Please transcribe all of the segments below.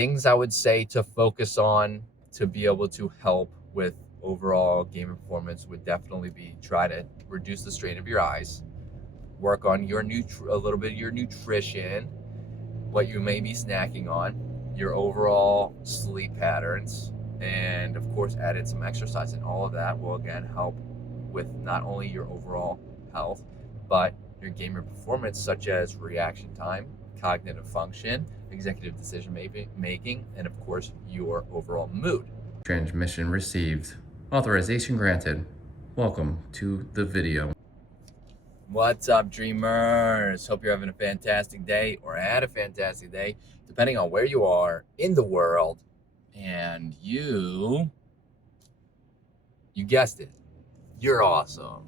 things I would say to focus on to be able to help with overall game performance would definitely be try to reduce the strain of your eyes, work on your a little bit of your nutrition, what you may be snacking on, your overall sleep patterns, and of course add in some exercise, and all of that will again help with not only your overall health but your gamer performance, such as reaction time, cognitive function, executive decision making, and of course your overall mood. Transmission received. Authorization granted. Welcome to the video. What's up, dreamers? Hope you're having a fantastic day or had a fantastic day, depending on where you are in the world. And you guessed it, you're awesome.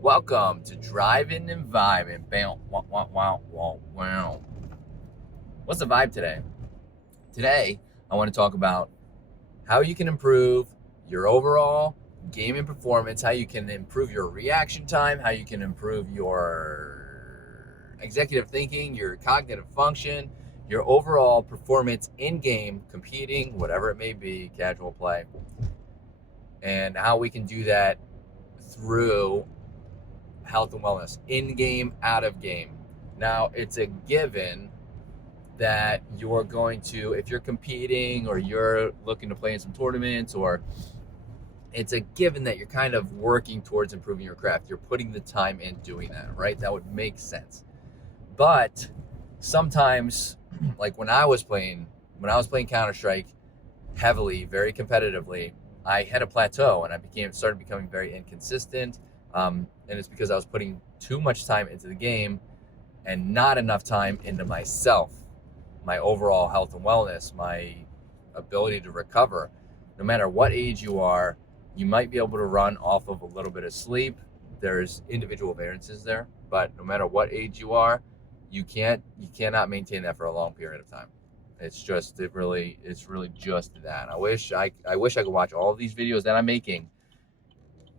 Welcome to Driving and Vibing. Bam, wow, wow, wow, wow, wow. What's the vibe today? Today, I want to talk about how you can improve your overall gaming performance, how you can improve your reaction time, how you can improve your executive thinking, your cognitive function, your overall performance in game, competing, whatever it may be, casual play, and how we can do that through health and wellness, in game, out of game. Now, it's a given that you're going to, if you're competing or you're looking to play in some tournaments, or it's a given that you're kind of working towards improving your craft. You're putting the time in doing that, right? That would make sense. But sometimes, like when I was playing Counter-Strike heavily, very competitively, I hit a plateau and I started becoming very inconsistent. And it's because I was putting too much time into the game and not enough time into myself, my overall health and wellness, my ability to recover. No matter what age you are, you might be able to run off of a little bit of sleep. There's individual variances there, but no matter what age you are, you cannot maintain that for a long period of time. It's really just that. I wish I could watch all of these videos that I'm making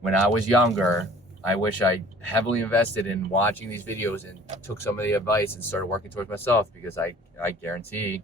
when I was younger. I wish I heavily invested in watching these videos and took some of the advice and started working towards myself, because I guarantee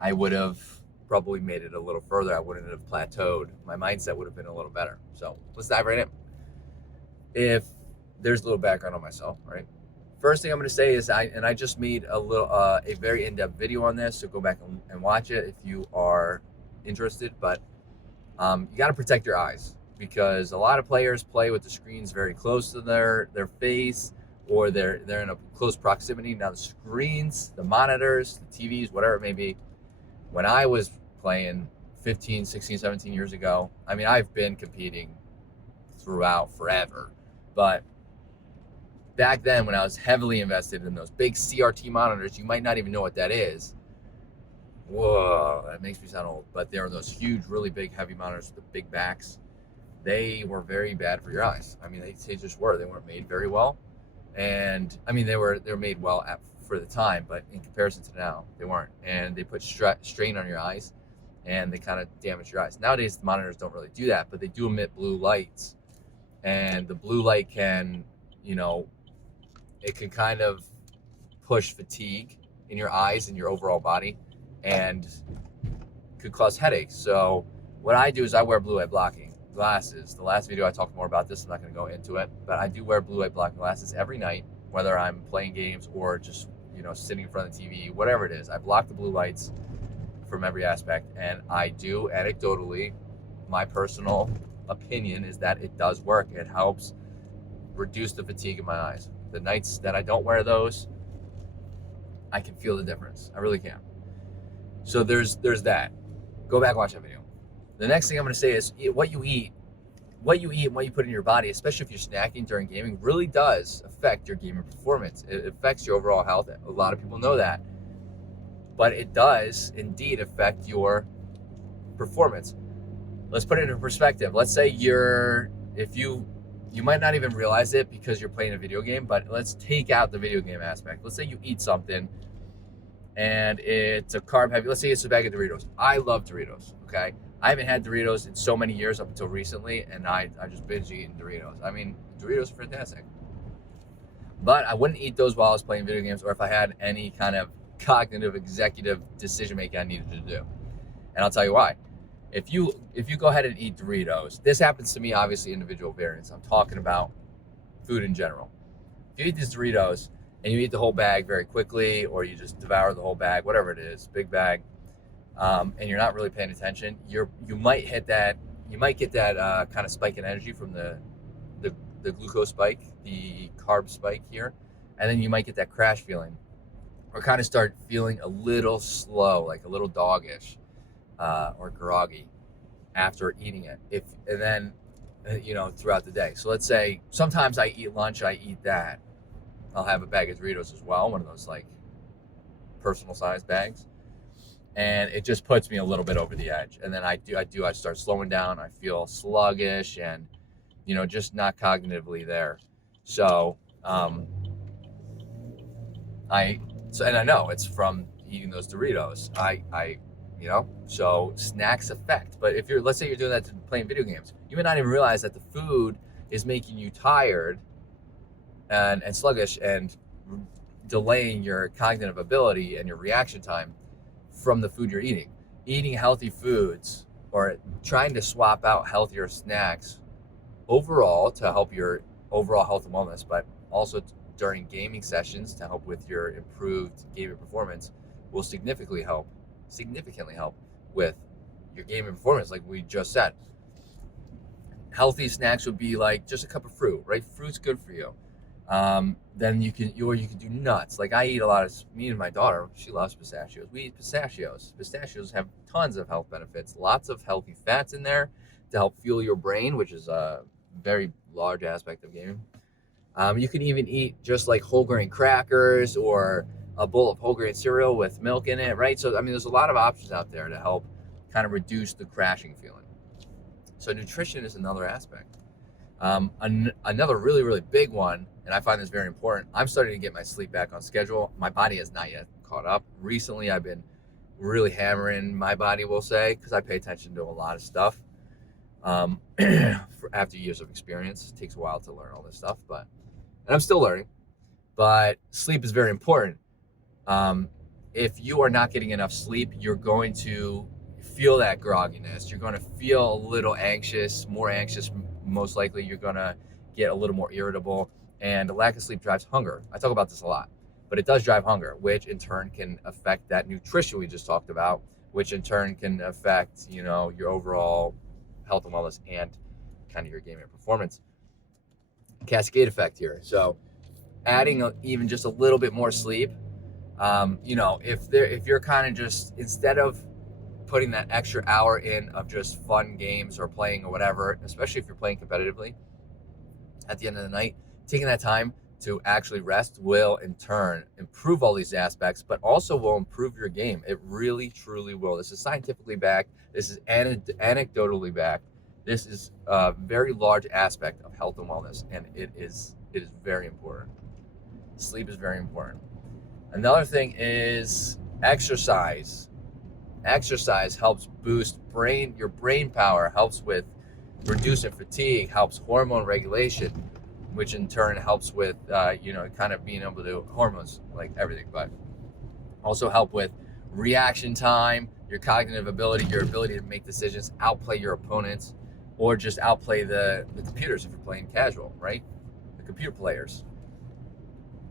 I would have probably made it a little further. I wouldn't have plateaued. My mindset would have been a little better. So let's dive right in. If there's a little background on myself, right? First thing I'm going to say is I just made a very in-depth video on this, so go back and watch it if you are interested. But you got to protect your eyes, because a lot of players play with the screens very close to their face, or they're in a close proximity. Now the screens, the monitors, the TVs, whatever it may be, when I was playing 15, 16, 17 years ago, I mean, I've been competing throughout forever, but back then when I was heavily invested in those big CRT monitors, you might not even know what that is. Whoa, that makes me sound old, but there are those huge, really big, heavy monitors with the big backs. They were very bad for your eyes. I mean, they just were. They weren't made very well. And I mean, they were made well for the time, but in comparison to now, they weren't. And they put strain on your eyes, and they kind of damage your eyes. Nowadays, the monitors don't really do that, but they do emit blue lights. And the blue light can, it can kind of push fatigue in your eyes and your overall body, and could cause headaches. So what I do is I wear blue light blocking glasses. The last video I talked more about this. I'm not going to go into it, but I do wear blue light blocking glasses every night, whether I'm playing games or just sitting in front of the TV, whatever it is. I block the blue lights from every aspect, and I do, anecdotally, my personal opinion is that it does work. It helps reduce the fatigue in my eyes. The nights that I don't wear those, I can feel the difference. I really can. So there's that. Go back and watch that video. The next thing I'm going to say is what you eat and what you put in your body, especially if you're snacking during gaming, really does affect your gaming performance. It affects your overall health. A lot of people know that. But it does indeed affect your performance. Let's put it into perspective. Let's say you might not even realize it because you're playing a video game, but let's take out the video game aspect. Let's say you eat something and it's a carb heavy. Let's say it's a bag of Doritos. I love Doritos, okay? I haven't had Doritos in so many years up until recently, and I just binge eating Doritos. I mean, Doritos are fantastic. But I wouldn't eat those while I was playing video games, or if I had any kind of cognitive executive decision making I needed to do. And I'll tell you why. If you go ahead and eat Doritos, this happens to me, obviously individual variants. I'm talking about food in general. If you eat these Doritos and you eat the whole bag very quickly, or you just devour the whole bag, whatever it is, big bag, and you're not really paying attention, you might get that kind of spike in energy from the glucose spike, the carb spike here, and then you might get that crash feeling, or kind of start feeling a little slow, like a little doggish, or groggy after eating it. And then throughout the day. So let's say sometimes I eat lunch, I eat that. I'll have a bag of Doritos as well, one of those like personal size bags. And it just puts me a little bit over the edge. And then I start slowing down. I feel sluggish and, just not cognitively there. So, and I know it's from eating those Doritos. So snacks affect. But let's say you're doing that to playing video games, you may not even realize that the food is making you tired and sluggish and delaying your cognitive ability and your reaction time from the food you're eating. Eating healthy foods or trying to swap out healthier snacks overall to help your overall health and wellness, but also during gaming sessions to help with your improved gaming performance will significantly help with your gaming performance. Like we just said, healthy snacks would be like just a cup of fruit, right? Fruit's good for you. Then you can do nuts. Like I eat a lot of, me and my daughter, she loves pistachios. We eat pistachios. Pistachios have tons of health benefits, lots of healthy fats in there to help fuel your brain, which is a very large aspect of gaming. You can even eat just like whole grain crackers or a bowl of whole grain cereal with milk in it, right? So, there's a lot of options out there to help kind of reduce the crashing feeling. So nutrition is another aspect. Another really, really big one, and I find this very important, I'm starting to get my sleep back on schedule. My body has not yet caught up. Recently, I've been really hammering my body, we'll say, because I pay attention to a lot of stuff. After years of experience, it takes a while to learn all this stuff, and I'm still learning, but sleep is very important. If you are not getting enough sleep, you're going to feel that grogginess. You're going to feel a little anxious, more anxious. Most likely you're going to get a little more irritable, and a lack of sleep drives hunger. I talk about this a lot, but it does drive hunger, which in turn can affect that nutrition we just talked about, which in turn can affect, your overall health and wellness and kind of your gaming performance. Cascade effect here. So adding even just a little bit more sleep, if you're kind of just, instead of putting that extra hour in of just fun games or playing or whatever, especially if you're playing competitively, at the end of the night, taking that time to actually rest will in turn improve all these aspects, but also will improve your game. It really, truly will. This is scientifically backed. This is anecdotally backed. This is a very large aspect of health and wellness, and it is very important. Sleep is very important. Another thing is exercise. Exercise helps boost your brain power, helps with reducing fatigue, helps hormone regulation, which in turn helps with, kind of being able to hormones, like everything, but also help with reaction time, your cognitive ability, your ability to make decisions, outplay your opponents, or just outplay the computers if you're playing casual, right? The computer players.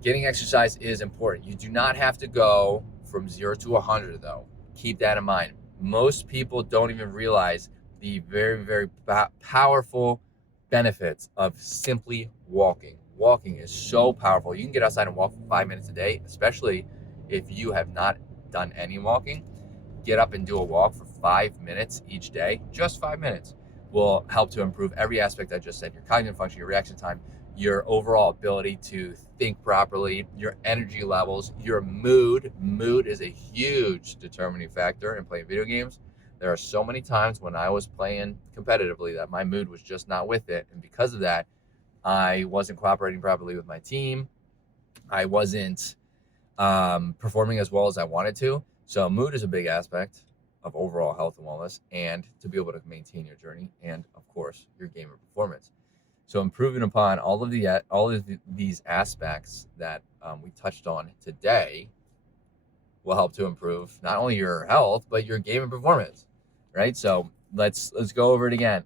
Getting exercise is important. You do not have to go from 0 to 100 though. Keep that in mind. Most people don't even realize the very, very powerful benefits of simply walking. Walking is so powerful. You can get outside and walk for 5 minutes a day, especially if you have not done any walking. Get up and do a walk for 5 minutes each day. Just 5 minutes will help to improve every aspect I just said. Your cognitive function, your reaction time, your overall ability to think properly, your energy levels, your mood. Mood is a huge determining factor in playing video games. There are so many times when I was playing competitively that my mood was just not with it. And because of that, I wasn't cooperating properly with my team. I wasn't performing as well as I wanted to. So mood is a big aspect of overall health and wellness, and to be able to maintain your journey and, of course, your gamer performance. So improving upon all of these aspects that we touched on today, will help to improve not only your health, but your gaming performance, right? So let's go over it again.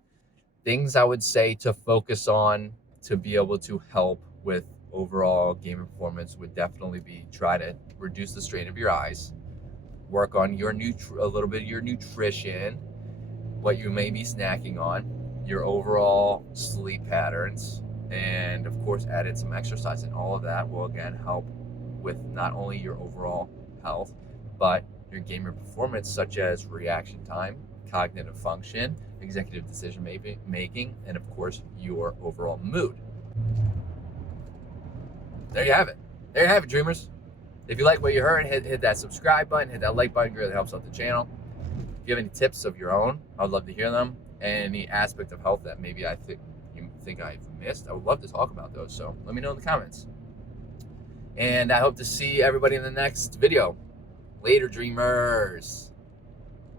Things I would say to focus on to be able to help with overall gaming performance would definitely be try to reduce the strain of your eyes, work on your a little bit of your nutrition, what you may be snacking on, your overall sleep patterns, and of course add in some exercise, and all of that will again help with not only your overall health but your gamer performance, such as reaction time, cognitive function, executive decision making, and of course your overall mood. There you have it, dreamers. If you like what you heard, hit that subscribe button, hit that like button. It really helps out the channel. If you have any tips of your own, I'd love to hear them. Any aspect of health that maybe you think I've missed, I would love to talk about those. So let me know in the comments. And I hope to see everybody in the next video. Later, dreamers.